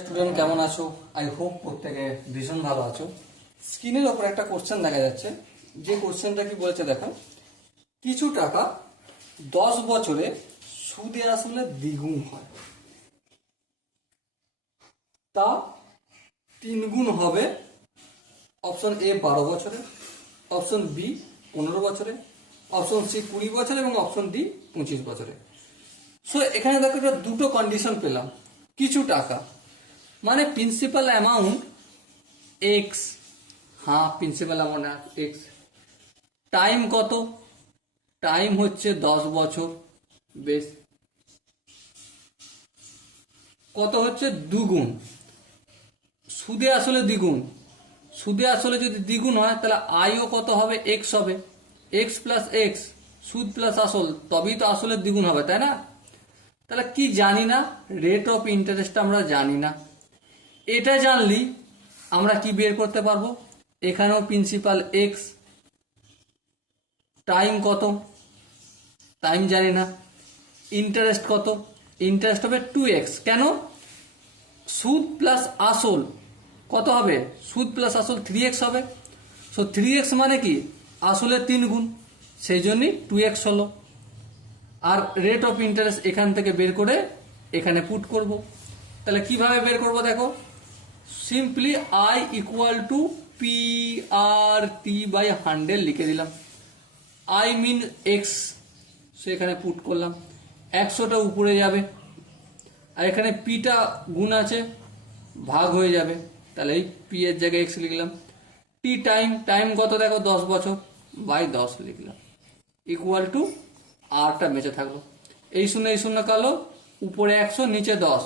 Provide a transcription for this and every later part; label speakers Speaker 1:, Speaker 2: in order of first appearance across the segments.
Speaker 1: Student কেমন আছো? I hope প্রত্যেকে ভীষণ ভালো আছো। স্ক্রিনের ওপর একটা কোশ্চেন দেখা যাচ্ছে। যে কোশ্চেনটা কি বলেছে দেখো। কিছু টাকা দশ বছরে সুদে আসলে দ্বিগুণ হয়। তা তিন গুণ হবে অপশন এ বারো বছরে অপশন বি পনেরো বছরে অপশন সি কুড়ি বছরে এবং অপশন ডি পঁচিশ বছরে। সো এখানে দেখো দুটো কন্ডিশন পেলাম। কিছু টাকা মানে প্রিন্সিপাল অ্যামাউন্ট এক্স হ্যাঁ প্রিন্সিপাল অ্যামাউন্ট এক্স টাইম কত? টাইম হচ্ছে দশ বছর। বেশ। কত হচ্ছে? দুগুণ। সুদে আসলে দ্বিগুণ। সুদে আসলে যদি দ্বিগুণ হয়, তাহলে আইও কত হবে? এক্স হবে। এক্স প্লাস এক্স সুদ প্লাস আসল, তবেই তো আসলে দ্বিগুণ হবে, তাই না? তাহলে কি জানি না? রেট অফ ইন্টারেস্ট আমরা জানি না। এটা জানলি আমরা কি বের করতে পারব? এখানেও প্রিন্সিপাল এক্স টাইম কত? টাইম জানি না। ইন্টারেস্ট কত? ইন্টারেস্ট হবে টু এক্স কেন? সুদ প্লাস আসল কত হবে? সুদ প্লাস আসল থ্রি এক্স হবে। সো থ্রি এক্স মানে কি? আসলে তিন গুণ। সেই জন্যই টু এক্স হলো। আর রেট অফ ইন্টারেস্ট এখান থেকে বের করে এখানে পুট করব। তাহলে কীভাবে বের করব দেখো? Simply I equal to P R T by hundred লিখে দিলাম। আই মিন এক্স সো এখানে পুট করলাম। একশোটা উপরে যাবে। আর এখানে পিটা গুণ আছে, ভাগ হয়ে যাবে। তাহলে এই পি এর জায়গায় এক্স লিখলাম। টি টাইম টাইম কত দেখো? দশ বছর। বাই দশ লিখলাম। ইকুয়াল টু আরটা বেঁচে থাকল। এই শূন্য এই শূন্য কালো, উপরে একশো, নিচে দশ।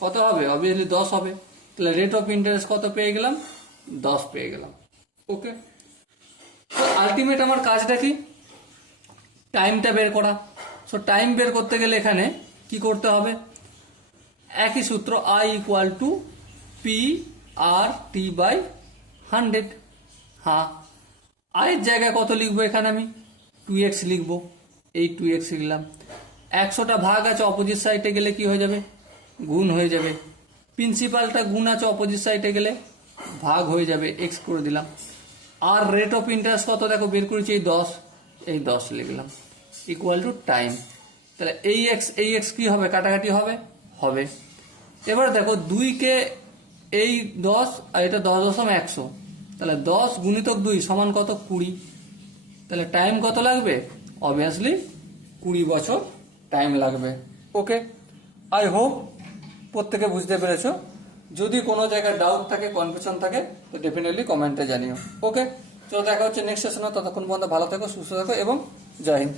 Speaker 1: কত হবে? অবভিয়াসলি দশ হবে। তাহলে রেট অফ ইন্টারেস্ট কত পেয়ে গেলাম? দশ পেয়ে গেলাম। ওকে তো আলটিমেট আমার কাজটা কি? টাইমটা বের করা। সো টাইম বের করতে গেলে এখানে কি করতে হবে? একই সূত্র I equal to P R T by hundred হ্যাঁ। আয়ের জায়গায় কত লিখব এখানে আমি? টু এক্স লিখব। এই টু এক্স লিখলাম। একশোটা ভাগ আছে অপোজিট সাইডে গেলে কি হয়ে যাবে? গুণ হয়ে যাবে। প্রিন্সিপালটা গুণ আছে অপোজিট সাইডে গেলে, ভাগ হয়ে যাবে এক্স করে দিলাম। আর রেট অফ ইন্টারেস্ট কত? দেখো, বের করেছি এই দশ এই দশ লিখলাম। ইকুয়াল টু টাইম তাহলে এই এক্স এই এক্স কি হবে? কাটাকাটি হবে? হবে। এবার দেখো দুইকে এই দশ আর এটা দশ দশম একশো। তাহলে দশ গুণিতক দুই সমান কত? কুড়ি। তাহলে টাইম কত লাগবে? অবভিয়াসলি কুড়ি বছর টাইম লাগবে। ওকে আই হোপ প্রত্যেকে বুঝতে পেরেছ? যদি কোনো জায়গায় ডাউট থাকে কনফিউশন থাকে, তো ডেফিনেটলি কমেন্টে জানিও। ওকে চলো দেখা হচ্ছে নেক্সট সেশনে ততক্ষণ পর্যন্ত ভালো থেকো, সুস্থ থাকো এবং জয় হিন্দ।